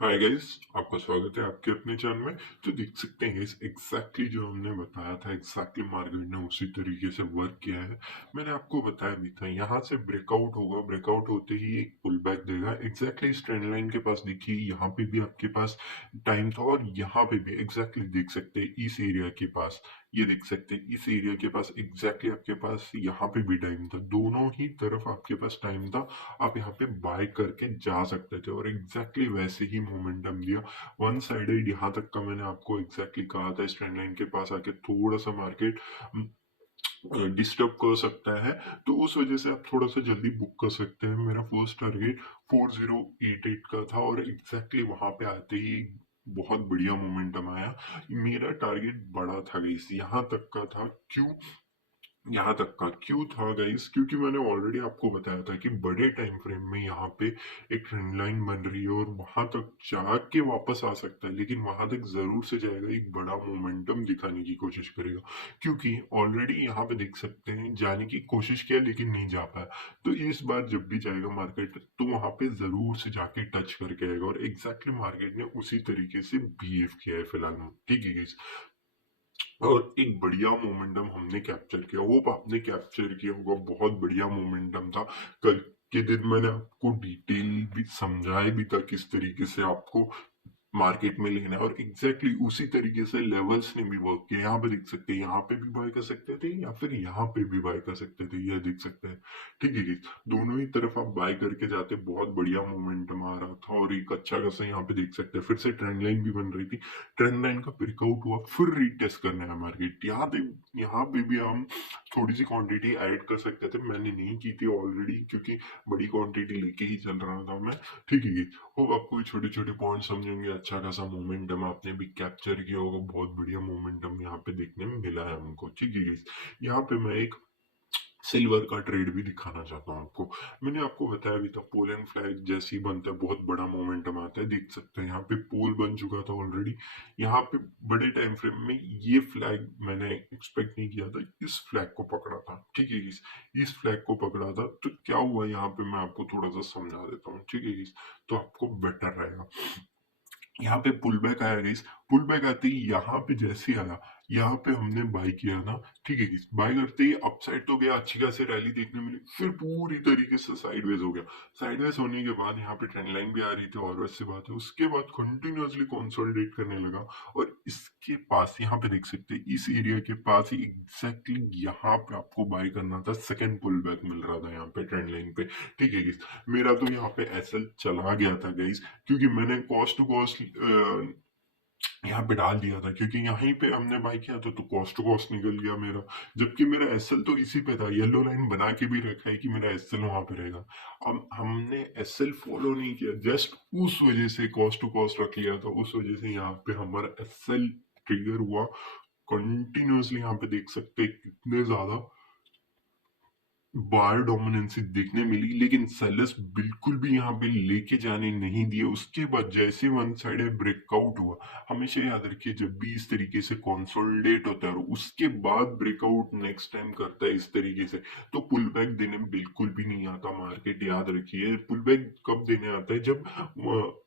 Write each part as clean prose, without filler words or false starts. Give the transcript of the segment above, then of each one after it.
Hi guys, आपका स्वागत है आपके अपने चैनल में। तो देख सकते हैं गाइस, एग्जैक्टली जो हमने बताया था एग्जैक्टली मार्केट ने उसी तरीके से वर्क किया है। मैंने आपको बताया भी था, यहाँ से ब्रेकआउट होगा, ब्रेकआउट होते ही एक पुल बैक देगा। एग्जैक्टली इस ट्रेंड लाइन के पास देखिए, यहाँ पे भी आपके पास टाइम था और यहाँ पे भी एग्जैक्टली देख सकते हैं इस एरिया के पास। ये देख सकते हैं इस एरिया के पास एग्जैक्टली आपके पास यहाँ पे भी टाइम था, दोनों ही तरफ आपके पास टाइम था। आप यहाँ पे बाय करके जा सकते थे और एग्जैक्टली वैसे ही मोमेंटम दिया। वन साइडेड यहाँ तक का मैंने आपको एग्जैक्टली कहा था, इस ट्रेंड लाइन के पास आके थोड़ा सा मार्केट डिस्टर्ब कर सकता है। तो उस वजह से आप थोड़ा सा जल्दी बुक कर सकते हैं। मेरा फर्स्ट टारगेट 4088 का था और एग्जैक्टली वहां पे आते ही बहुत बढ़िया मोमेंटम आया। मेरा टारगेट बड़ा था गाइस, यहाँ तक का था। क्यों यहाँ तक का क्यों था गाइस? क्योंकि मैंने ऑलरेडी आपको बताया था कि बड़े टाइम फ्रेम में यहाँ पे एक ट्रेंड लाइन बन रही है और वहां तक जाके वापस आ सकता है, लेकिन वहां तक जरूर से जाएगा, एक बड़ा मोमेंटम दिखाने की कोशिश करेगा। क्योंकि ऑलरेडी यहाँ पे देख सकते हैं जाने की कोशिश किया लेकिन नहीं जा पाया। तो इस बार जब भी जाएगा मार्केट तो वहां पे जरूर से जाके टच करके आएगा और एग्जैक्टली मार्केट ने उसी तरीके से बिहेव किया है फिलहाल में। ठीक है guys? और एक बढ़िया मोमेंटम हमने कैप्चर किया, होप आपने कैप्चर किया होगा। बहुत बढ़िया मोमेंटम था। कल के दिन मैंने आपको डिटेल भी समझाया भी था किस तरीके से आपको मार्केट में लेना है और एग्जैक्टली उसी तरीके से लेवल्स ने भी वर्क किया। यहाँ पे देख सकते हैं, यहाँ पे भी बाय कर सकते थे या फिर यहाँ पे भी बाय कर सकते थे, यह देख सकते हैं। ठीक है guys? दोनों ही तरफ आप बाय करके जाते, बहुत बढ़िया मोमेंटम आ रहा था और एक अच्छा खासा यहाँ पे देख सकते हैं फिर से ट्रेंड लाइन भी बन रही थी। ट्रेंड लाइन का ब्रेकआउट हुआ, फिर रीटेस्ट करने आया मार्केट। यहाँ पे भी हम थोड़ी सी क्वांटिटी ऐड कर सकते थे, मैंने नहीं की थी ऑलरेडी क्योंकि बड़ी क्वांटिटी लेके ही चल रहा था मैं। ठीक है guys? होप आपको छोटे छोटे पॉइंट समझेंगे। अच्छा खासा मोमेंटम आपने भी कैप्चर किया होगा, बहुत बढ़िया मोमेंटम यहाँ पे देखने में मिला है हमको। ठीक है guys? यहाँ पे मैं एक सिल्वर का ट्रेड भी दिखाना चाहता हूँ आपको। मैंने आपको बताया भी था, पोल एंड फ्लैग जैसे ही बनता है बहुत बड़ा मोमेंटम आता है। देख सकते हैं यहाँ पे पोल बन चुका था ऑलरेडी। यहाँ पे बड़े टाइम फ्रेम में ये फ्लैग मैंने एक्सपेक्ट नहीं किया था, इस फ्लैग को पकड़ा था। ठीक है guys? इस फ्लैग को पकड़ा था तो क्या हुआ यहाँ पे मैं आपको थोड़ा सा समझा देता हूँ। ठीक है guys? तो आपको बेटर रहेगा। यहाँ पे पुल बैक आया गाइस, पुल बैक आते ही यहाँ पे जैसे आया, यहाँ पे हमने बाय किया ना। ठीक है गाइस? बाय करते ही अपसाइड तो गया, अच्छी खासी रैली देखने मिली, फिर पूरी तरीके से साइडवेज हो गया। साइडवेज होने के बाद यहाँ पे ट्रेंड लाइन भी आ रही थी और वैसी बात है, उसके बाद कंटिन्यूअसली कंसोलिडेट करने लगा। और इसके पास यहाँ पे देख सकते हैं, इस एरिया के पास ही एग्जैक्टली यहाँ पे आपको बाय करना था। सेकंड पुल बैक मिल रहा था यहाँ पे ट्रेंड लाइन पे। ठीक है गाइस? मेरा तो यहाँ पे एसएल चला गया था गाइस, क्योंकि मैंने कॉस्ट टू कॉस्ट यहाँ पे डाल दिया था, क्योंकि यहीं पे हमने बाई किया था तो कॉस्ट टू कॉस्ट निकल गया मेरा। जबकि मेरा एसएल तो इसी पे था, येलो लाइन बना के भी रखा है कि मेरा एसएल वहां पे रहेगा। अब हमने एसएल फॉलो नहीं किया, जस्ट उस वजह से कॉस्ट टू कॉस्ट रख लिया था, उस वजह से यहाँ पे हमारा एसएल ट्रिगर हुआ। कंटिन्यूअसली यहाँ पे देख सकते हैं कितने ज्यादा बार डोमिनेंसी देखने मिली, लेकिन सेलर्स बिल्कुल भी यहाँ पे लेके जाने नहीं दिए। उसके बाद जैसे वन साइड ब्रेकआउट हुआ, हमेशा याद रखिए जब भी इस तरीके से कंसोलिडेट होता है और उसके बाद ब्रेकआउट नेक्स्ट टाइम करता है इस तरीके से, तो पुल बैक देने में बिल्कुल भी नहीं आता मार्केट। याद रखिए पुल बैक कब देने आता है, जब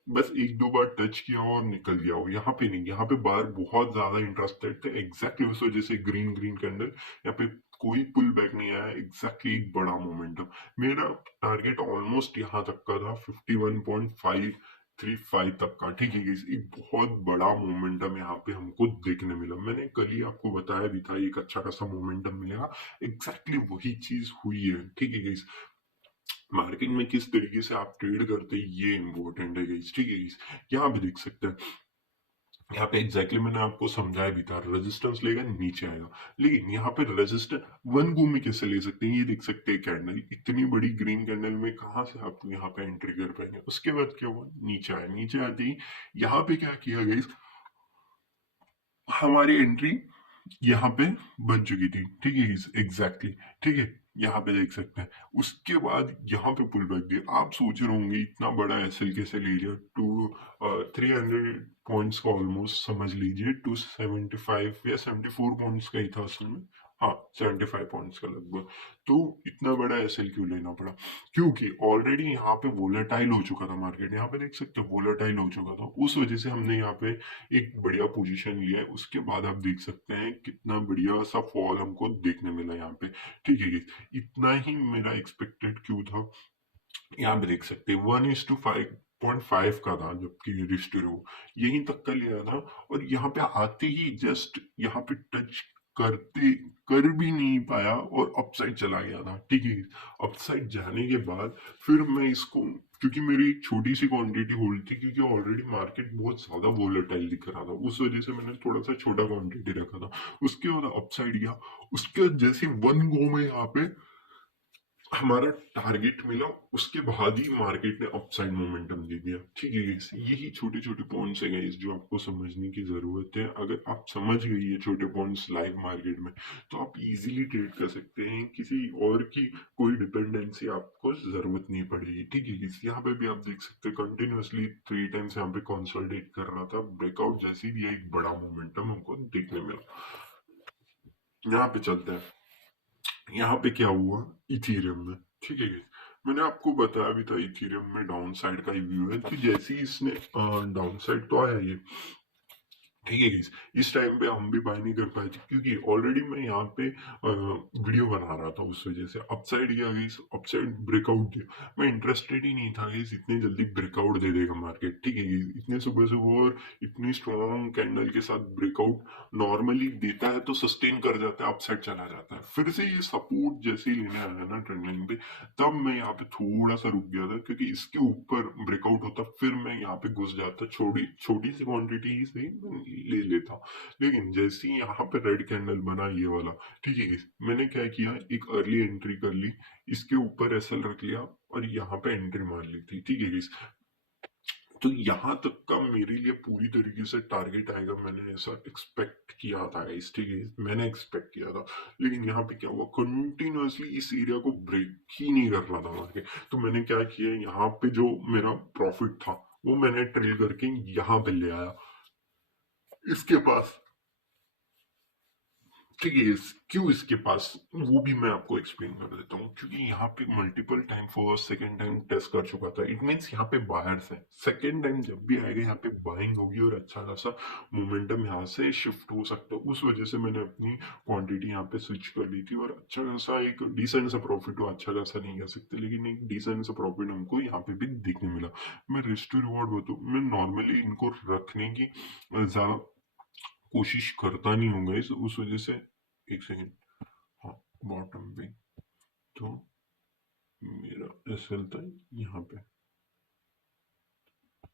बस एक दो बार टच किया और निकल गया हो। यहाँ पे नहीं, यहाँ पे बार बहुत ज्यादा इंटरेस्टेड थे, एग्जैक्टली उस वजह से ग्रीन ग्रीन कैंडल। यहाँ पे कोई पुल बैक नहीं आया, एग्जैक्टली एक बड़ा मोमेंटम। मेरा टारगेट ऑलमोस्ट यहाँ तक का था, 51.535 तक का। ठीक है guys? एक बहुत बड़ा मोमेंटम यहाँ पे हमको देखने मिला। मैंने कल ही आपको बताया भी था एक अच्छा खासा मोमेंटम मिलेगा, एग्जैक्टली वही चीज हुई है। ठीक है guys? मार्केट में किस तरीके से आप ट्रेड करते हैं ये इंपॉर्टेंट है guys। ठीक है guys? यहाँ पे देख सकते हैं, यहाँ पे एग्जैक्टली मैंने आपको समझाया भी था, रेजिस्टेंस लेगा नीचे आएगा, लेकिन यहाँ पे रेजिस्टेंस वन गो में कैसे ले सकते हैं, ये देख सकते हैं कैंडल, इतनी बड़ी ग्रीन कैंडल में कहाँ से आप यहाँ पे एंट्री कर पाएंगे। उसके बाद क्या हुआ, नीचे आया, नीचे आते ही यहाँ पे क्या किया गया, हमारी एंट्री यहाँ पे बन चुकी थी। ठीक है एग्जैक्टली। ठीक है? यहाँ पे देख सकते हैं, उसके बाद यहाँ पे पुल बैक दिया। आप सोच रहे होंगे इतना बड़ा एसएल कैसे ले लिया, 300 पॉइंट्स का ऑलमोस्ट समझ लीजिए, 275 या 74 पॉइंट्स का ही था असल में। हाँ, 75 पॉइंट्स का लगभग। तो इतना बड़ा एसएल क्यों लेना पड़ा? क्योंकि ऑलरेडी यहाँ पे वोलेटाइल हो चुका था मार्केट, यहाँ पे देख सकते हो वोलेटाइल हो चुका था, उस वजह से हमने यहाँ पे एक बढ़िया पोजीशन लिया है। उसके बाद आप देख सकते हैं कितना बढ़िया सा फॉल हमको देखने मिला यहाँ पे। ठीक है guys, इतना ही मेरा एक्सपेक्टेड क्यों था, यहाँ पे देख सकते हैं 1:5.5 का था, जबकि रिस्टोरो यहीं तक का लिया था। और यहाँ पे आते ही जस्ट यहाँ पे टच करते कर भी नहीं पाया और अपसाइड चला गया था। ठीक है, अपसाइड जाने के बाद फिर मैं इसको, क्योंकि मेरी एक छोटी सी क्वांटिटी होल्ड थी, क्योंकि ऑलरेडी मार्केट बहुत ज्यादा वोलेटाइल दिख रहा था, उस वजह से मैंने थोड़ा सा छोटा क्वांटिटी रखा था। उसके बाद अपसाइड गया, उसके बाद जैसे वन गो में यहाँ पे हमारा टारगेट मिला, उसके बाद ही मार्केट ने अपसाइड मोमेंटम दे दिया। ठीक है guys, यही छोटे छोटे पॉइंट्स है गाइस जो आपको समझने की जरूरत है। अगर आप समझ गए ये छोटे पॉइंट्स लाइव मार्केट में, तो आप इजीली ट्रेड कर सकते हैं, किसी और की कोई डिपेंडेंसी आपको जरूरत नहीं पड़ेगी। ठीक है guys, यहाँ पे भी आप देख सकते हैं कंटिन्यूअसली 3 टाइम्स यहाँ पे कंसोलिडेट कर रहा था, ब्रेकआउट जैसे भी एक बड़ा मोमेंटम हमको देखने मिला। यहाँ पे चलते हैं, यहाँ पे क्या हुआ इथीरियम में। ठीक है guys, मैंने आपको बताया भी था इथीरियम में डाउन साइड का ही व्यू है, तो जैसे ही इसने डाउन साइड तो आया ये। ठीक है guys, इस टाइम पे हम भी बाय नहीं कर पाए थे, क्योंकि ऑलरेडी मैं यहाँ पे वीडियो बना रहा था, उस वजह से अपसाइड गया गाइस, अपसाइड ब्रेकआउट दिया। मैं इंटरेस्टेड ही नहीं था गाइस, इतने जल्दी ब्रेकआउट दे देगा मार्केट। ठीक है guys, इतने सुबह सुबह और इतनी स्ट्रॉन्ग कैंडल के साथ ब्रेकआउट नॉर्मली देता है तो सस्टेन कर जाता है, अपसाइड चला जाता है, फिर से ये सपोर्ट जैसे ही लेने आया ना ट्रेंड लाइन पे, तब मैं यहाँ पे थोड़ा सा रुक गया था, क्योंकि इसके ऊपर ब्रेकआउट होता फिर मैं यहाँ पे घुस जाता, छोटी छोटी सी क्वांटिटी ही सही मैं ले लेता। लेकिन जैसे ही यहाँ पे रेड कैंडल बना ये वाला, ठीक है guys, मैंने क्या किया, एक अर्ली एंट्री कर ली, इसके ऊपर एसएल रख लिया और यहाँ पे एंट्री मार ली थी। ठीक है guys, तो यहाँ तक का मेरे लिए पूरी तरीके से टारगेट आएगा, मैंने ऐसा एक्सपेक्ट किया था इस, ठीक है, मैंने एक्सपेक्ट किया था। लेकिन यहाँ पे क्या हुआ, कंटिन्यूअसली इस एरिया को ब्रेक ही नहीं कर रहा था मार्केट। तो मैंने क्या किया, यहाँ पे जो मेरा प्रॉफिट था वो मैंने ट्रेल करके यहाँ पे ले आया इसके पास। ठीक है, क्यों इसके पास, वो भी मैं आपको एक्सप्लेन कर देता हूँ। क्योंकि यहाँ पे multiple time first second time test कर चुका था, इट मीन्स यहाँ पे बायर्स है। सेकंड टाइम जब भी आएगा यहाँ पे बाइंग होगी और अच्छा खासा मोमेंटम यहाँ से शिफ्ट हो सकता है, उस वजह से मैंने अपनी क्वांटिटी यहाँ पे स्विच कर ली थी। और अच्छा खासा एक डिसेंट सा प्रॉफिट हो, अच्छा खासा नहीं कह सकते लेकिन एक डिसेंट सा प्रॉफिट हमको यहाँ पे भी देखने मिला। मैं रिस्क टू रिवॉर्ड बताऊँ, मैं नॉर्मली इनको रखने की ज्यादा कोशिश करता नहीं हूँ गाइस, उस वजह से। एक सेकेंड, हाँ, बॉटम पे तो मेरा एसएल था यहाँ पे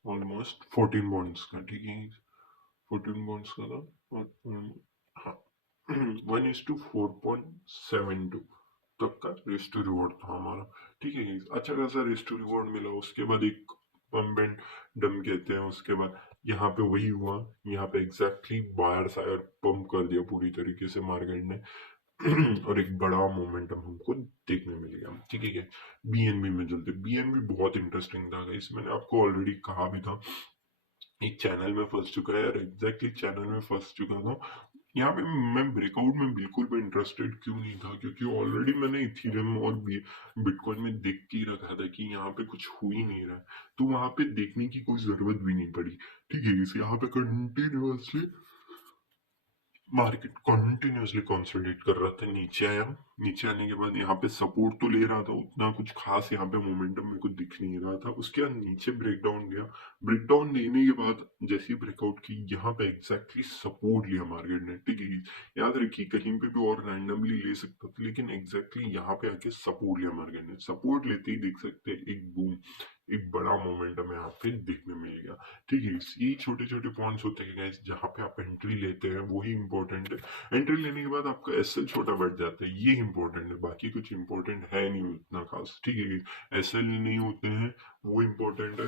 ऑलमोस्ट 14 बॉन्ड्स का। ठीक है, 14 बॉन्ड्स का था। और हाँ, 1:4.72 तक का रेस्टो रिवॉर्ड था हमारा। ठीक है, अच्छा खासा रेस्टो रिवॉर्ड मिला। उसके बाद एक पम्प एंड डम कहते हैं, उसके बाद यहाँ पे वही हुआ, यहाँ पे एग्जैक्टली बायर सायर पंप कर दिया पूरी तरीके से मार्केट ने। और एक बड़ा मोमेंटम हमको देखने मिलेगा। ठीक है, बीएनबी में चलते, बीएनबी बहुत इंटरेस्टिंग था गाइस, मैंने आपको ऑलरेडी कहा भी था, एक चैनल में फंस चुका है, और एग्जैक्टली चैनल में फंस चुका था। यहाँ पे मैं ब्रेकआउट में बिल्कुल भी इंटरेस्टेड क्यों नहीं था, क्योंकि ऑलरेडी मैंने इथेरियम और बिटकॉइन में देख के ही रखा था कि यहाँ पे कुछ हो ही नहीं रहा है, तो वहां पे देखने की कोई जरूरत भी नहीं पड़ी। ठीक है, इस यहाँ पे कंटिन्यूअसली मार्केट कंटिन्यूअसली कंसोलिडेट कर रहा था, नीचे आया, नीचे आने के बाद यहाँ पे सपोर्ट तो ले रहा था, उतना कुछ खास यहाँ पे मोमेंटम मेरे को दिख नहीं रहा था। उसके बाद नीचे ब्रेकडाउन गया, ब्रेकडाउन लेने के बाद जैसे ही ब्रेकआउट की, यहाँ पे एग्जैक्टली सपोर्ट लिया मार्केट ने। ठीक है, याद रखिए कहीं पे भी और रैंडमली ले सकता था, लेकिन एग्जैक्टली यहाँ पे आके सपोर्ट लिया मार्केट ने। सपोर्ट लेते ही देख सकते हैं एक बूम, एक बड़ा मोमेंटम यहाँ पे देखने मिल गया। ठीक है, ये छोटे छोटे पॉइंट्स होते हैं गाइस, जहाँ पे आप एंट्री लेते हैं वही इंपॉर्टेंट है। एंट्री लेने के बाद आपका एसएल छोटा बढ़ जाता है, ये इंपॉर्टेंट है, बाकी कुछ इंपॉर्टेंट है नहीं उतना खास। ठीक है, एसएल नहीं होते हैं वो इंपॉर्टेंट है,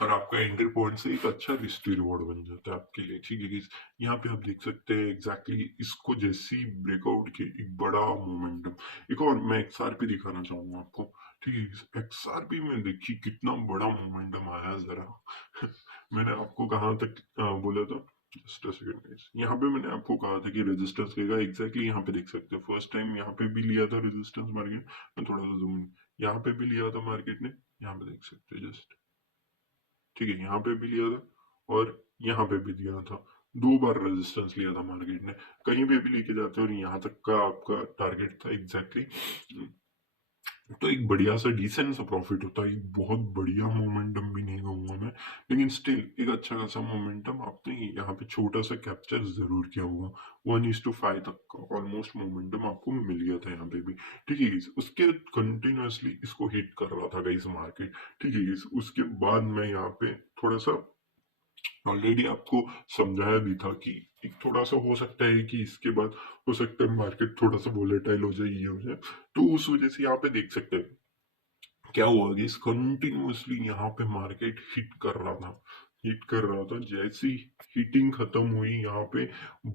और आपका एंट्री पॉइंट से एक अच्छा रिस्क रिवॉर्ड बन जाता है आपके लिए। ठीक है guys, यहाँ पे आप देख सकते हैं एग्जैक्टली इसको जैसी ब्रेकआउट के एक बड़ा मोमेंटम। एक और मैं एक्सआरपी दिखाना चाहूंगा आपको। ठीक है, एक्सआरपी में देखिए कितना बड़ा मोमेंटम आया जरा। मैंने आपको कहाँ तक बोला था, जस्ट अ सेकंड गाइस, यहाँ पे मैंने आपको कहा था कि रेजिस्टेंस लेगा, एग्जैक्टली यहाँ पे देख सकते हैं फर्स्ट टाइम यहाँ पे भी लिया था रेजिस्टेंस मार्केट। मैं थोड़ा सा जूम, यहाँ पे भी लिया था मार्केट ने, यहाँ पे देख सकते हैं जस्ट, ठीक है, यहाँ पे भी लिया था और यहाँ पे भी लिया था, दो बार रेजिस्टेंस लिया था मार्केट ने, कहीं पे भी लेके जाते हैं और यहाँ तक का आपका टारगेट था एग्जैक्टली। तो एक बढ़िया सा डिसेंट सा प्रॉफिट होता है, एक बहुत बढ़िया मोमेंटम भी नहीं कहूंगा मैं, लेकिन स्टिल एक अच्छा खासा मोमेंटम आपने यहाँ पे छोटा सा कैप्चर जरूर किया होगा। 1:5 तक का ऑलमोस्ट मोमेंटम आपको मिल गया था यहाँ पे भी, ठीक है guys? उसके कंटिन्यूअसली इसको हिट कर रहा था गाइस मार्केट, ठीक है guys? उसके बाद मैं यहाँ पे थोड़ा सा ऑलरेडी आपको समझाया भी था कि एक थोड़ा सा हो सकता है कि इसके बाद हो सकता है मार्केट थोड़ा सा वोलेटाइल हो जाए, ये हो जाए, तो उस वजह से यहाँ पे देख सकते हैं क्या हुआ कि इस कंटिन्यूअसली यहाँ पे मार्केट हिट कर रहा था, हिट कर रहा था, जैसी हिटिंग खत्म हुई यहाँ पे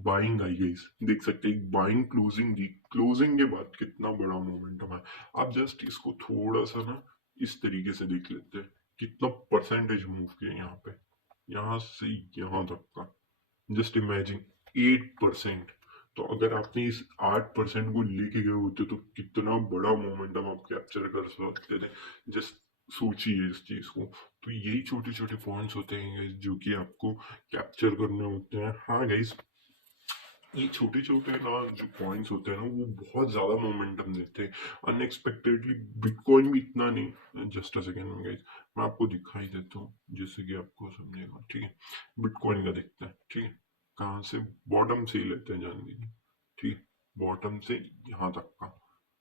बाइंग आई गई, देख सकते हैं एक बाइंग क्लोजिंग दी, क्लोजिंग के बाद कितना बड़ा मोमेंटम है। आप जस्ट इसको थोड़ा सा ना इस तरीके से देख लेते हैं, कितना परसेंटेज मूव किया यहाँ पे, यहाँ से यहाँ तक का, जस्ट इमेजिन 8%। तो अगर आपने इस 8% को लेके गए होते तो कितना बड़ा मोमेंटम आप कैप्चर कर सकते थे, जस्ट सोचिए इस चीज को। तो यही छोटे छोटे पॉइंट्स होते हैं guys, जो कि आपको कैप्चर करने होते हैं। हाँ गाइस, ये छोटे छोटे ना जो पॉइंट्स होते हैं ना वो बहुत ज्यादा मोमेंटम देते हैं अनएक्सपेक्टेडली। बिटकॉइन भी इतना नहीं, जस्ट अ सेकेंड गाइस, मैं आपको दिखाई देता हूँ जिससे कि आपको समझेगा, ठीक है? बिटकॉइन का देखते हैं, ठीक है, कहाँ से, बॉटम से ही लेते हैं जान लीजिए, ठीक है, बॉटम से यहाँ तक का,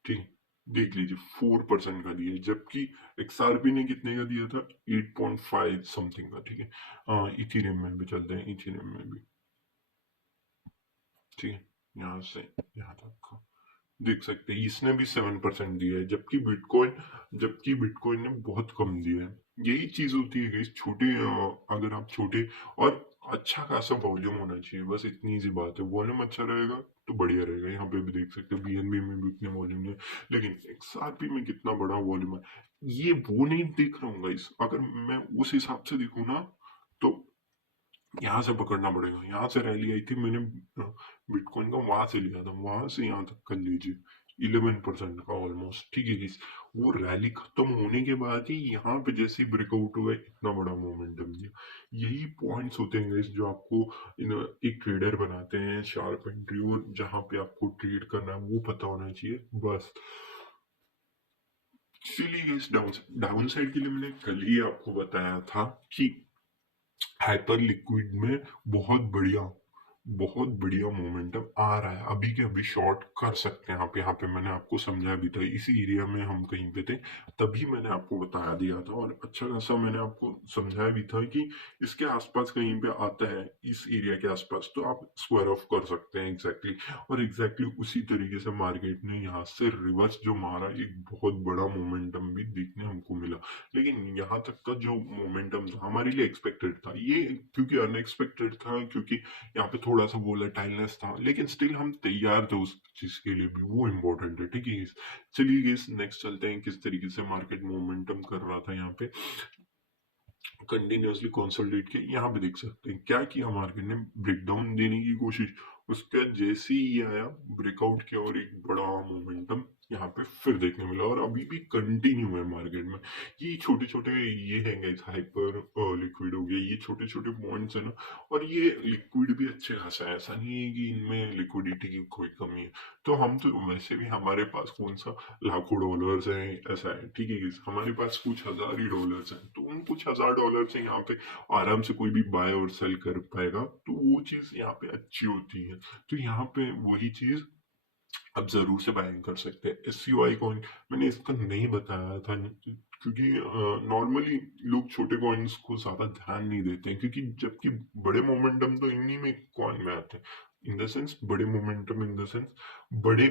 ठीक है, देख लीजिए 4% का दिया है, जबकि एक्सआरपी ने कितने का दिया था, 8.5 समथिंग का, ठीक है। इथेरियम में भी चलते हैं, इथेरियम में भी, ठीक है, यहाँ से यहाँ तक का देख सकते हैं, इसने भी 7% दिया है, जबकि बिटकॉइन ने बहुत कम दिया है। यही चीज होती है इस छोटे, अगर आप छोटे और अच्छा खासा वॉल्यूम होना चाहिए, बस इतनी सी बात है, वॉल्यूम अच्छा रहेगा तो बढ़िया रहेगा। यहाँ पे भी देख सकते हैं बीएनबी में भी उतने वॉल्यूम है, लेकिन एक्सआरपी में कितना बड़ा वॉल्यूम है ये वो नहीं देख रहा हूँ गाइस। अगर मैं उस हिसाब से देखूँ ना तो यहाँ से पकड़ना पड़ेगा, यहाँ से रैली आई थी, मैंने बिटकॉइन का वहां से लिया था, वहां से यहाँ तक कर लीजिए 11% का ऑलमोस्ट, ठीक है guys? वो रैली खत्म होने के बाद ही यहाँ पे जैसे ब्रेकआउट हुआ इतना बड़ा मोमेंटम दिया। यही पॉइंट्स होते हैं guys, जो आपको इन एक ट्रेडर बनाते हैं शार्प एंट्री, और जहाँ पे आपको ट्रेड करना है वो पता होना चाहिए बस। इसीलिए इस डाउन साइड के लिए मैंने कल ही आपको बताया था कि हाइपर लिक्विड में बहुत बढ़िया मोमेंटम आ रहा है, अभी के अभी शॉर्ट कर सकते हैं आप। यहाँ पे मैंने आपको समझाया भी था, इसी एरिया में हम कहीं पे थे, तभी मैंने आपको बता दिया था और अच्छा खासा मैंने आपको समझाया भी था कि इसके आसपास कहीं पे आता है, इस एरिया के आसपास, तो आप स्क्वायर ऑफ कर सकते हैं एग्जैक्टली। और एग्जैक्टली उसी तरीके से मार्केट ने यहाँ से रिवर्स जो मारा, एक बहुत बड़ा मोमेंटम भी देखने हमको मिला। लेकिन यहाँ तक का जो मोमेंटम था हमारे लिए एक्सपेक्टेड था, ये क्योंकि अनएक्सपेक्टेड था, क्योंकि यहाँ पे थोड़ा सा वोलेटाइलनेस था, लेकिन स्टिल हम तैयार थे उस चीज के लिए भी, वो इम्पोर्टेंट है, ठीक है। चलिए गेस नेक्स्ट चलते हैं, किस तरीके से मार्केट मोमेंटम कर रहा था यहाँ पे कंटिन्यूअसली कंसोलिडेट किया। यहाँ पे देख सकते हैं क्या किया मार्केट ने, ब्रेकडाउन देने की कोशिश, उसके बाद जैसे ही ये आया ब्रेकआउट किया और एक बड़ा मोमेंटम यहाँ पे फिर देखने मिला, और अभी भी कंटिन्यू है मार्केट में। ये छोटे छोटे ये है गाइस, हाइपर लिक्विड हो गया, ये छोटे छोटे पॉइंट्स है ना, और ये लिक्विड भी अच्छे खासा है, ऐसा नहीं है कि इनमें लिक्विडिटी की कोई कमी है। तो हम तो वैसे भी हमारे पास कौन सा लाखों डॉलर्स हैं ऐसा है, ठीक है guys? हमारे पास कुछ हजार ही डॉलर्स हैं, तो उन कुछ हजार डॉलर से यहाँ पे आराम से कोई भी बाय और सेल कर पाएगा, तो वो चीज यहाँ पे अच्छी होती है। तो यहाँ पे वही चीज आप जरूर से बाइंग कर सकते हैं। एसयूआई कॉइन मैंने इसका नहीं बताया था, क्योंकि नॉर्मली लोग छोटे कॉइन्स को ज्यादा ध्यान नहीं देते हैं, क्योंकि जबकि बड़े मोमेंटम तो इन्हीं में कॉइन में आते हैं, इन द सेंस बड़े मोमेंटम, इन द सेंस बड़े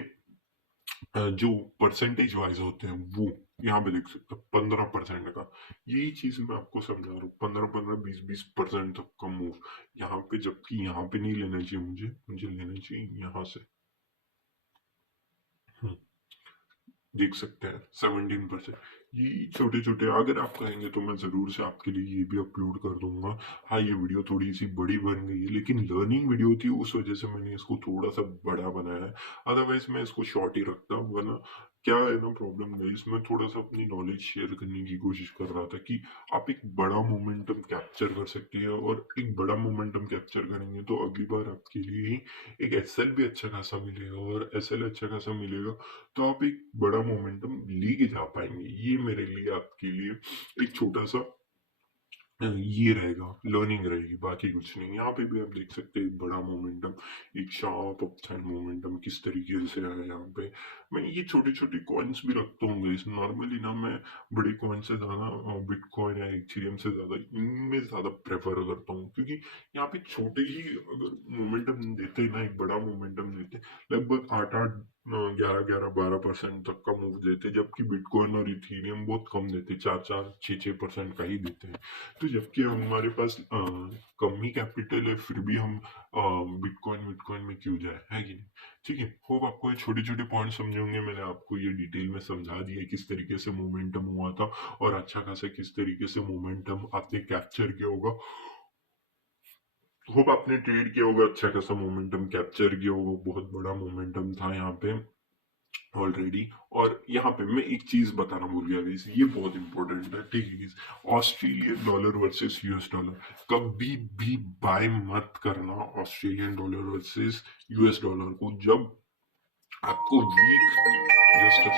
जो परसेंटेज वाइज होते हैं वो यहाँ पे देख सकते हो 15% का। यही चीज मैं आपको समझा रहा हूँ, 15-15 20-20% तक का मूव यहाँ पे, जबकि यहाँ पे नहीं लेना चाहिए, मुझे मुझे लेना चाहिए यहाँ से। हम्म, देख सकते हैं 17%। ये छोटे-छोटे अगर आप कहेंगे तो मैं ज़रूर से आपके लिए ये भी अपलोड कर दूँगा। हाँ, ये वीडियो थोड़ी-सी बड़ी बन गई है लेकिन लर्निंग वीडियो थी उस वज़ह से मैंने इसको थोड़ा-सा बड़ा बनाया है। अदरवाइज़ मैं इसको शॉर्ट ही रखता वरना क्या है ना प्रॉब्लम गाइस मैं थोड़ा-सा अपनी नॉलेज शेयर करने की कोशिश कर रहा था कि आप एक बड़ा मोमेंटम कैप्चर कर सकते हैं और एक बड़ा मोमेंटम कैप्चर करेंगे तो अगली बार आपके लिए ही एक एसएल भी अच्छा खासा मिलेगा और एसएल अच्छा खासा मिलेगा तो आप एक बड़ा मोमेंटम लेके जा पाएंगे। ये मेरे लिए आपके लिए एक छोटा सा ये रहेगा, लर्निंग रहेगी, बाकी कुछ नहीं। यहाँ पे भी आप देख सकते हैं एक बड़ा मोमेंटम, एक शार्प अपसाइड मोमेंटम किस तरीके से है यहाँ पे। मैं ये छोटे-छोटे कॉइन्स भी रखता हूँ गाइस। नॉर्मली ना मैं बड़े कॉइन से ज़्यादा बिटकॉइन या इथेरियम से ज़्यादा इनमें ज़्यादा प्रेफर करता हूँ क्योंकि यहाँ पे छोटे ही अगर मोमेंटम देते हैं ना, एक बड़ा मोमेंटम देते हैं, लगभग 8-8 11-11 12% तक का मूव देते, जबकि बिटकॉइन और इथेरियम बहुत कम देते, 4-4 6-6% का ही देते हैं। तो जबकि हमारे पास कम ही कैपिटल है फिर भी हम बिटकॉइन बिटकॉइन में क्यों जाए, है कि नहीं? ठीक है, होप आपको ये छोटे छोटे पॉइंट समझे होंगे। मैंने आपको ये डिटेल में समझा दिया किस तरीके से मोमेंटम हुआ था और अच्छा खासा किस तरीके से मोमेंटम आपने कैप्चर किया होगा। होप आपने ट्रेड किया होगा, अच्छा खासा मोमेंटम कैप्चर किया होगा, बहुत बड़ा मोमेंटम था यहाँ पे ऑलरेडी। और यहाँ पे मैं एक चीज बताना भूल गया गाइस, ये बहुत इंपॉर्टेंट है, ठीक है guys. Australian dollar versus US dollar, कभी भी बाय मत करना Australian dollar versus US dollar को जब आपको वीक, जस्ट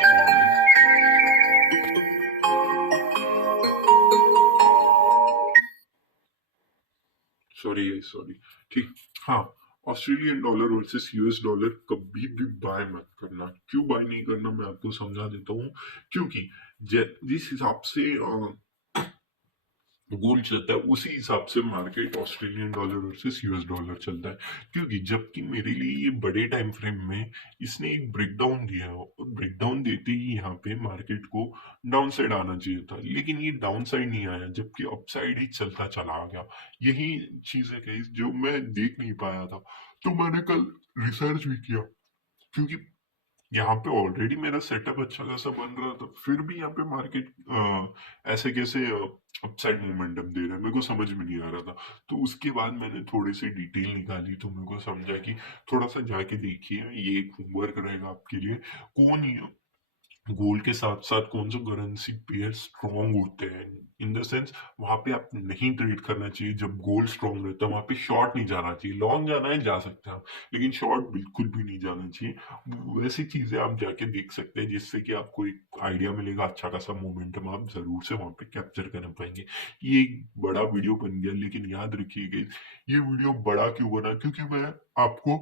सॉरी सॉरी, ठीक। हाँ, Australian dollar versus US dollar कभी भी बाय मत करना। क्यों बाय नहीं करना मैं आपको समझा देता हूँ। क्योंकि जिस हिसाब से गोल्ड चलता है उसी हिसाब से market Australian dollar versus US dollar चलता है। क्योंकि जबकि मेरे लिए ये बड़े टाइम फ्रेम में इसने एक ब्रेकडाउन दिया है और ब्रेकडाउन देते ही यहाँ पे मार्केट को डाउन साइड आना चाहिए था, लेकिन ये डाउन साइड नहीं आया, जबकि अपसाइड ही चलता चला आ गया। यही चीज है guys, जो मैं देख नहीं पाया था, तो मैंने कल रिसर्च भी किया। क्योंकि यहाँ पे ऑलरेडी मेरा सेटअप अच्छा खासा बन रहा था फिर भी यहाँ पे मार्केट ऐसे कैसे अपसाइड मोमेंटम दे रहा है, मेरे को समझ में नहीं आ रहा था। तो उसके बाद मैंने थोड़ी सी डिटेल निकाली तो मेरे को समझा कि थोड़ा सा जाके देखिए, ये एक होमवर्क रहेगा आपके लिए। कौन गोल्ड के साथ साथ कौन सा करेंसी पेयर स्ट्रॉन्ग होते हैं, इन द सेंस वहां पे आप नहीं ट्रेड करना चाहिए जब गोल्ड स्ट्रॉन्ग रहता है, वहां पे शॉर्ट नहीं जाना चाहिए। लॉन्ग जाना है जा सकते हैं आप, लेकिन शॉर्ट बिल्कुल भी नहीं जाना चाहिए। वैसी चीजें आप जाके देख सकते हैं जिससे कि आपको एक आइडिया मिलेगा, अच्छा खासा मोमेंटम आप जरूर से वहां पे कैप्चर कर पाएंगे। ये एक बड़ा वीडियो बन गया, लेकिन याद रखिएगा ये वीडियो बड़ा क्यों बना, क्योंकि मैं आपको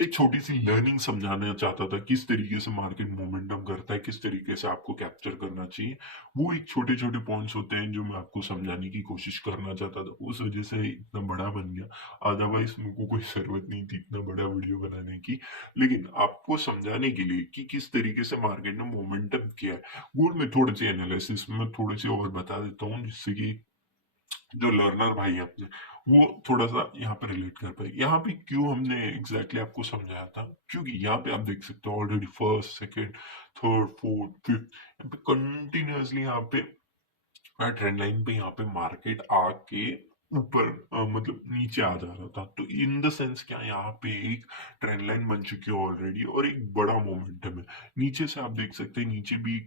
एक छोटी सी लर्निंग समझाना चाहता था किस तरीके से मार्केट मोमेंटम करता है, किस तरीके से आपको कैप्चर करना चाहिए। वो एक छोटे छोटे पॉइंट्स होते हैं जो मैं आपको समझाने की कोशिश करना चाहता था, उस वजह से इतना बड़ा बन गया। अदरवाइज मेरे को कोई जरूरत नहीं थी इतना बड़ा वीडियो बनाने की, लेकिन आपको समझाने के लिए कि किस तरीके से मार्केट ने मोमेंटम किया है। गोल्ड में थोड़े से एनालिसिस में थोड़े से और बता देता हूँ जिससे कि जो लर्नर भाई है अपने, वो थोड़ा सा यहाँ पे रिलेट कर पाए। यहाँ पे क्यों हमने एग्जैक्टली आपको समझाया था, क्योंकि यहाँ पे आप देख सकते हो already first second third fourth fifth यहाँ पे कंटिन्यूअसली यहाँ पे ट्रेंड लाइन पे यहाँ पे मार्केट आके ऊपर मतलब नीचे आ जा रहा था। तो इन द सेंस क्या यहाँ पे एक ट्रेंड लाइन बन चुकी है ऑलरेडी और एक बड़ा मोमेंटम है। नीचे से आप देख सकते हैं नीचे भी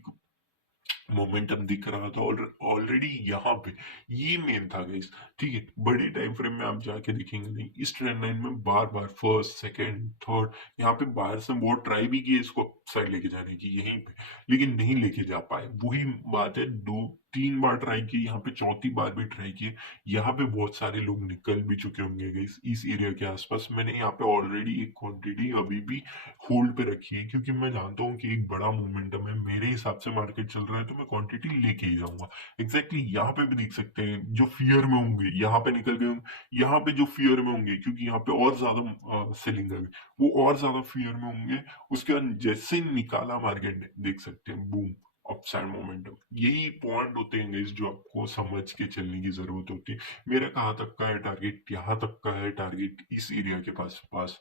मोमेंटम दिख रहा था ऑलरेडी यहाँ पे, ये मेन था गाइस। ठीक है, बड़े टाइम फ्रेम में आप जाके देखेंगे नहीं, इस ट्रेंड लाइन में बार बार फर्स्ट सेकंड थर्ड यहाँ पे बाहर से बहुत ट्राई भी किए इसको साइड लेके जाने की यहीं पे, लेकिन नहीं लेके जा पाए। वही बात है, दो तीन बार ट्राई की, यहाँ पे चौथी बार भी ट्राई किए। यहाँ पे बहुत सारे लोग निकल भी चुके होंगे गाइस इस एरिया के आसपास। मैंने यहाँ पे ऑलरेडी एक क्वांटिटी अभी भी होल्ड पे रखी है, क्योंकि मैं जानता हूँ कि एक बड़ा मोमेंटम है, मेरे हिसाब से मार्केट चल रहा है तो मैं क्वांटिटी लेके ही जाऊंगा। एग्जैक्टली यहाँ पे भी देख सकते हैं जो फियर में होंगे यहाँ पे निकल गए होंगे, यहाँ पे जो फियर में होंगे क्योंकि यहाँ पे और ज्यादा सेलिंग है, वो और ज्यादा फियर में होंगे। उसके बाद जैसे निकाला मार्केट ने, देख सकते हैं बूम, अपसाइड मोमेंटम। यही पॉइंट होते हैं guys, जो आपको समझ के चलने की जरूरत होती है। मेरा कहाँ तक का है टारगेट, यहाँ तक का है टारगेट, इस एरिया के पास पास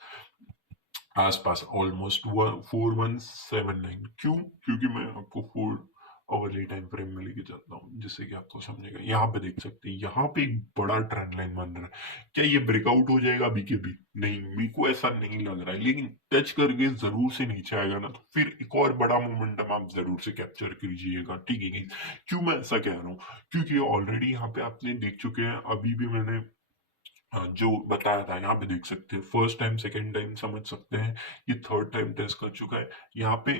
आसपास ऑलमोस्ट 4179। क्यों? क्योंकि मैं आपको ओवरले टाइम फ्रेम में लेके चलता हूँ जिससे कि आपको समझेगा। यहाँ पे देख सकते हैं, यहाँ पे एक बड़ा ट्रेंड लाइन बन रहा है। क्या ये ब्रेकआउट हो जाएगा अभी के भी? नहीं, मेरे को ऐसा नहीं लग रहा है, लेकिन टच करके जरूर से नीचे आएगा ना, तो फिर एक और बड़ा मोमेंटम आप जरूर से कैप्चर कीजिएगा, ठीक है guys? क्यों मैं ऐसा कह रहा हूँ? क्योंकि ऑलरेडी यहाँ पे आपने देख चुके हैं, अभी भी मैंने जो बताया था, यहाँ पे देख सकते हैं, फर्स्ट टाइम, सेकंड टाइम समझ सकते हैं, ये थर्ड टाइम टेस्ट कर चुका है। यहाँ पे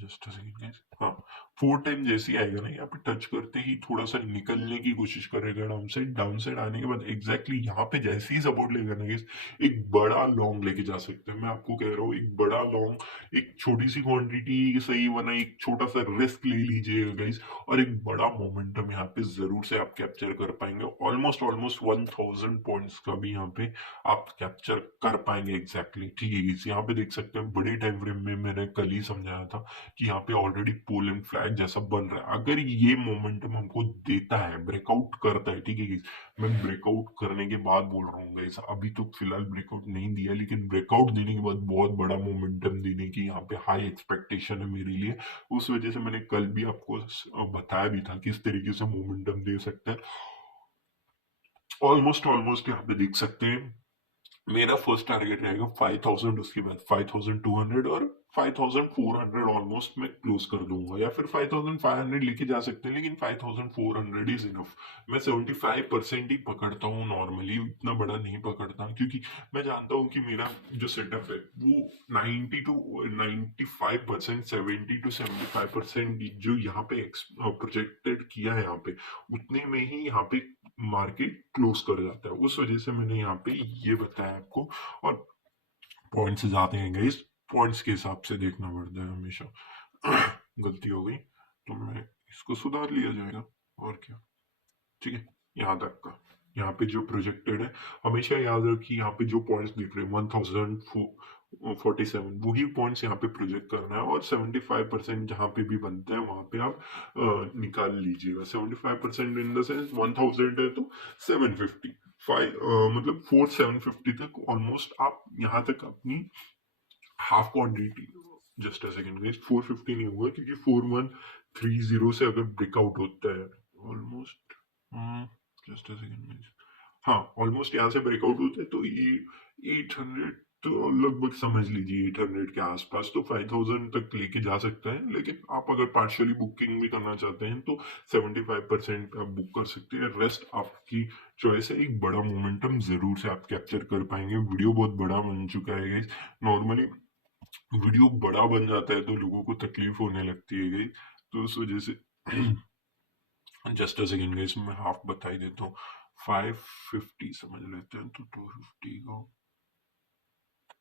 जस्ट सेकंड, हाँ, फोर्थ टाइम जैसे ही आएगा ना, यहाँ पे टच करते ही थोड़ा सा निकलने की कोशिश करेगा डाउन साइड आने के बाद एग्जैक्टली यहाँ पे जैसे ही सपोर्ट लेगा ना guys, एक बड़ा लॉन्ग लेके जा सकते हैं। मैं आपको कह रहा हूँ, एक बड़ा लॉन्ग, एक छोटी सी क्वांटिटी सही, वरना एक छोटा सा रिस्क ले लीजिएगा गाइस, और एक बड़ा मोमेंटम यहाँ पे जरूर से आप कैप्चर कर पाएंगे। ऑलमोस्ट ऑलमोस्ट 1000 पॉइंट्स का भी यहाँ पे आप कैप्चर कर पाएंगे एग्जैक्टली, ठीक है। इस यहाँ पे देख सकते हैं, बड़े टाइम फ्रेम में मैंने कल ही समझाया था कि यहाँ पे ऑलरेडी पोल एंड फ्लैग जैसा बन रहा है। अगर ये मोमेंटम हमको देता है, ब्रेकआउट करता है, ठीक है, मैं ब्रेकआउट करने के बाद बोल रहा हूँ गाइस, अभी तो फिलहाल ब्रेकआउट नहीं दिया, लेकिन ब्रेकआउट देने के बाद बहुत बड़ा मोमेंटम देने की यहाँ पे हाई एक्सपेक्टेशन है मेरे लिए। उस वजह से मैंने कल भी आपको बताया भी था किस तरीके से मोमेंटम दे सकते हैं। ऑलमोस्ट ऑलमोस्ट यहाँ पे देख सकते हैं, मेरा फर्स्ट टारगेट रहेगा 5000, उसके बाद 5200 और 5400 ऑलमोस्ट मैं क्लोज कर दूंगा, या फिर 5500 लेके जा सकते हैं, लेकिन 5400 इज इनफ। मैं 75% ही पकड़ता हूँ नॉर्मली, उतना बड़ा नहीं पकड़ता, क्योंकि मैं जानता हूँ कि मेरा जो सेटअप है वो 90 टू 95%, 70 टू 75% जो यहाँ पे प्रोजेक्टेड किया है, यहाँ पे उतने में ही यहाँ पे मार्केट क्लोज कर जाता है। उस वजह से मैंने यहाँ पे ये बताया आपको। और पॉइंट्स जाते हैं गाइस, पॉइंट्स के हिसाब से देखना पड़ता है हमेशा। गलती हो गई तो मैं इसको सुधार लिया जाएगा, और क्या, ठीक है। यहाँ तक का, यहाँ पे जो प्रोजेक्टेड है, हमेशा याद रखिए, यहाँ पे जो पॉइंट्स दिख रहे हैं 1047, वही पॉइंट्स यहाँ पे प्रोजेक्ट करना है, और 75% जहाँ पे भी बनते हैं वहां पे आप निकाल लीजिएगा। 75% इन द सेंस 1000 है तो 750, मतलब 4750 तक ऑलमोस्ट आप यहाँ तक अपनी half quantity, just a second guys, 450 नहीं होगा, क्योंकि 4130 से अगर ब्रेकआउट होता है almost, just a second guys, हाँ, ऑलमोस्ट यहाँ से ब्रेकआउट होता है तो ये 800, तो लगभग समझ लीजिए 800 के आसपास, तो 5000 तक लेके जा सकते हैं। लेकिन आप अगर पार्शियली बुकिंग भी करना चाहते हैं तो 75% पे आप बुक कर सकते हैं, रेस्ट आपकी चॉइस है। एक बड़ा मोमेंटम जरूर से आप कैप्चर कर पाएंगे। वीडियो बहुत बड़ा बन चुका है गाइस, नॉर्मली वीडियो बड़ा बन जाता है तो लोगों को तकलीफ होने लगती है गई, तो उस वजह से जस्ट अ सेकेंड गाइस, मैं हाफ बता ही देता हूँ। 550 समझ लेते हैं, तो 250 का,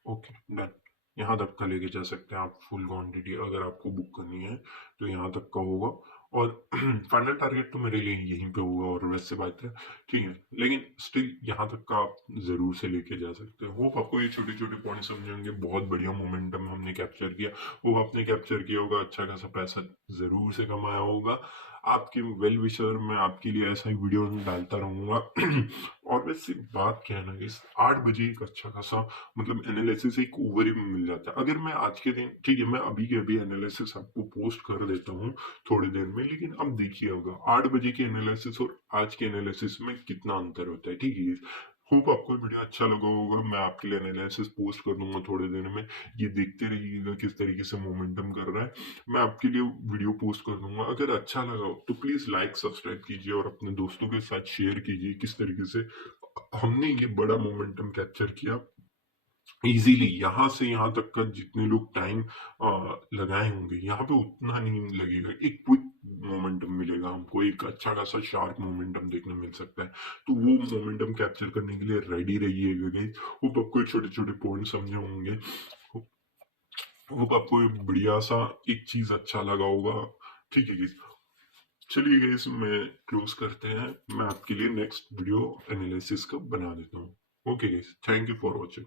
ओके डन। यहाँ तक का लेके जा सकते हैं आप, फुल क्वांटिटी अगर आपको बुक करनी है तो यहाँ तक का होगा। और फाइनल टारगेट तो मेरे लिए यहीं पे होगा, और वैसे बात है, ठीक है, लेकिन स्टिल यहाँ तक का आप जरूर से लेके जा सकते हैं। होप आपको ये छोटे छोटे पॉइंट समझे होंगे। बहुत बढ़िया मोमेंटम हमने कैप्चर किया, होप आपने कैप्चर किया होगा, अच्छा खासा पैसा जरूर से कमाया होगा। आपके वेल विशर, मैं आपके लिए ऐसा ही वीडियो डालता रहूंगा। और वैसे बात क्या है ना, इस 8 बजे एक अच्छा खासा, मतलब एनालिसिस एक ओवरव्यू में मिल जाता है। अगर मैं आज के दिन, ठीक है, मैं अभी के अभी एनालिसिस आपको पोस्ट कर देता हूँ थोड़ी देर में, लेकिन अब देखिए होगा 8 बजे के एनालिसिस और आज के एनालिसिस में कितना अंतर होता है, ठीक है। होप आपको वीडियो अच्छा लगा होगा। मैं आपके लिए एनालिसिस पोस्ट कर दूंगा थोड़ी देर में, ये देखते रहिएगा किस तरीके से मोमेंटम कर रहा है। मैं आपके लिए वीडियो पोस्ट कर दूंगा। अगर अच्छा लगा हो तो प्लीज लाइक सब्सक्राइब कीजिए, और अपने दोस्तों के साथ शेयर कीजिए किस तरीके से हमने ये बड़ा मोमेंटम कैप्चर किया इजीली। यहाँ से यहाँ तक का जितने लोग टाइम लगाए होंगे, यहाँ पे उतना नहीं लगेगा। एक क्विक मोमेंटम मिलेगा हमको, एक अच्छा खासा शार्प मोमेंटम देखने मिल सकता है। तो वो मोमेंटम कैप्चर करने के लिए रेडी रहिएगा गाइस। होप आपको छोटे छोटे पॉइंट समझे होंगे, होप आपको ये बढ़िया सा एक चीज अच्छा लगा होगा, ठीक है गाइस। चलिए गाइस, मैं क्लोज करते हैं, मैं आपके लिए नेक्स्ट वीडियो एनालिसिस का बना देता हूँ। Okay guys, thank you for watching.